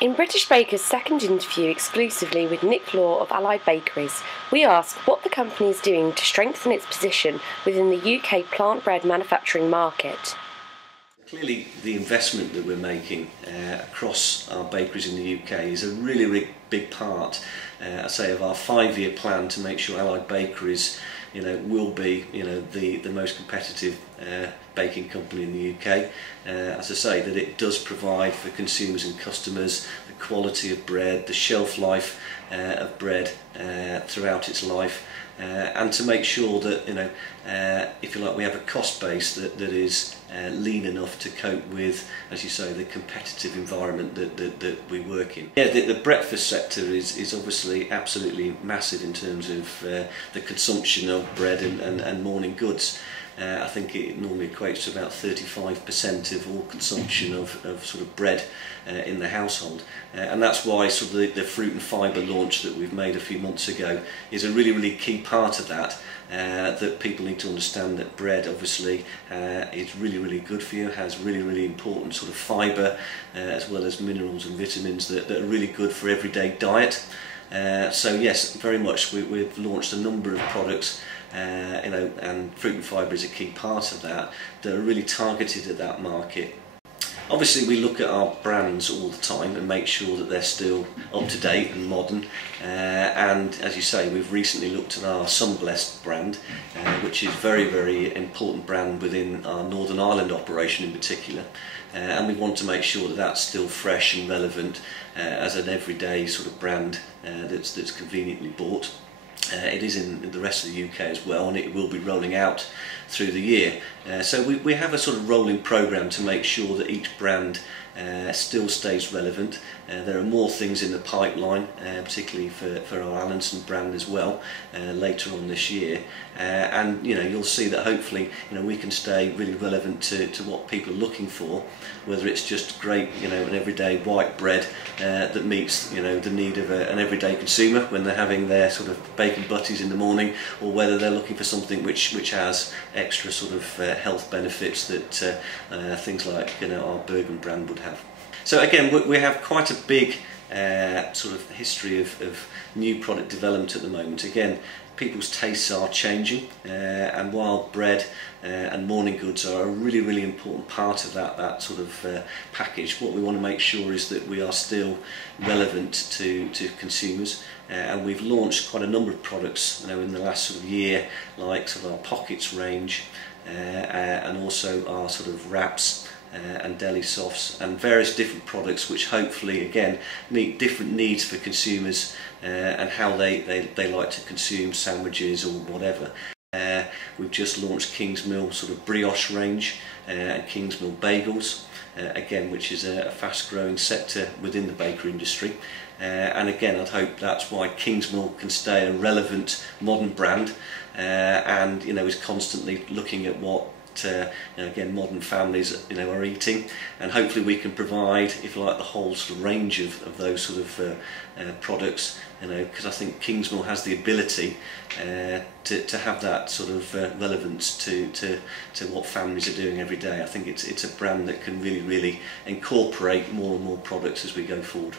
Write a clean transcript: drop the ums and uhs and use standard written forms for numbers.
In British Baker's second interview exclusively with Nick Law of Allied Bakeries, we ask what the company is doing to strengthen its position within the UK plant bread manufacturing market. Clearly, the investment that we're making across our bakeries in the UK is a really big part, I say, of our 5-year plan to make sure Allied Bakeries, will be, the most competitive baking company in the UK. As I say, that it does provide for consumers and customers the quality of bread, the shelf life of bread throughout its life, and to make sure that if you like, we have a cost base that is lean enough to cope with, as you say, the competitive environment that we work in. Yeah, the breakfast sector is obviously absolutely massive in terms of the consumption of bread and morning goods. I think it normally equates to about 35% of all consumption of sort of bread in the household, and that's why sort of the fruit and fibre launch that we've made a few months ago is a really key part of that. That people need to understand that bread obviously is really good for you, has really important sort of fibre as well as minerals and vitamins that are really good for everyday diet. So yes, very much we've launched a number of products, and fruit and fibre is a key part of that are really targeted at that market. Obviously, we look at our brands all the time and make sure that they're still up to date and modern. And as you say, we've recently looked at our Sunblessed brand, which is very important brand within our Northern Ireland operation in particular. And we want to make sure that that's still fresh and relevant as an everyday sort of brand that's conveniently bought. It is in the rest of the UK as well, and it will be rolling out through the year. So we have a sort of rolling programme to make sure that each brand still stays relevant. There are more things in the pipeline, particularly for our Allinson brand as well, later on this year. And you'll see that hopefully we can stay really relevant to what people are looking for, whether it's just great an everyday white bread that meets the need of an everyday consumer when they're having their sort of bacon butties in the morning, or whether they're looking for something which has extra sort of health benefits that things like our Bergen brand would have. So again, we have quite a big sort of history of new product development at the moment. Again, people's tastes are changing, and while bread and morning goods are a really important part of that sort of package, what we want to make sure is that we are still relevant to consumers. And we've launched quite a number of products in the last sort of year, like sort of our pockets range, and also our sort of wraps and deli softs, and various different products which hopefully again meet different needs for consumers and how they like to consume sandwiches or whatever. We've just launched Kingsmill sort of brioche range and Kingsmill bagels, again, which is a fast growing sector within the bakery industry. And again, I'd hope that's why Kingsmill can stay a relevant modern brand, and is constantly looking at what again modern families are eating, and hopefully we can provide, if you like, the whole sort of range of those sort of products, because I think Kingsmill has the ability to have that sort of relevance to what families are doing every day. I think it's a brand that can really incorporate more and more products as we go forward.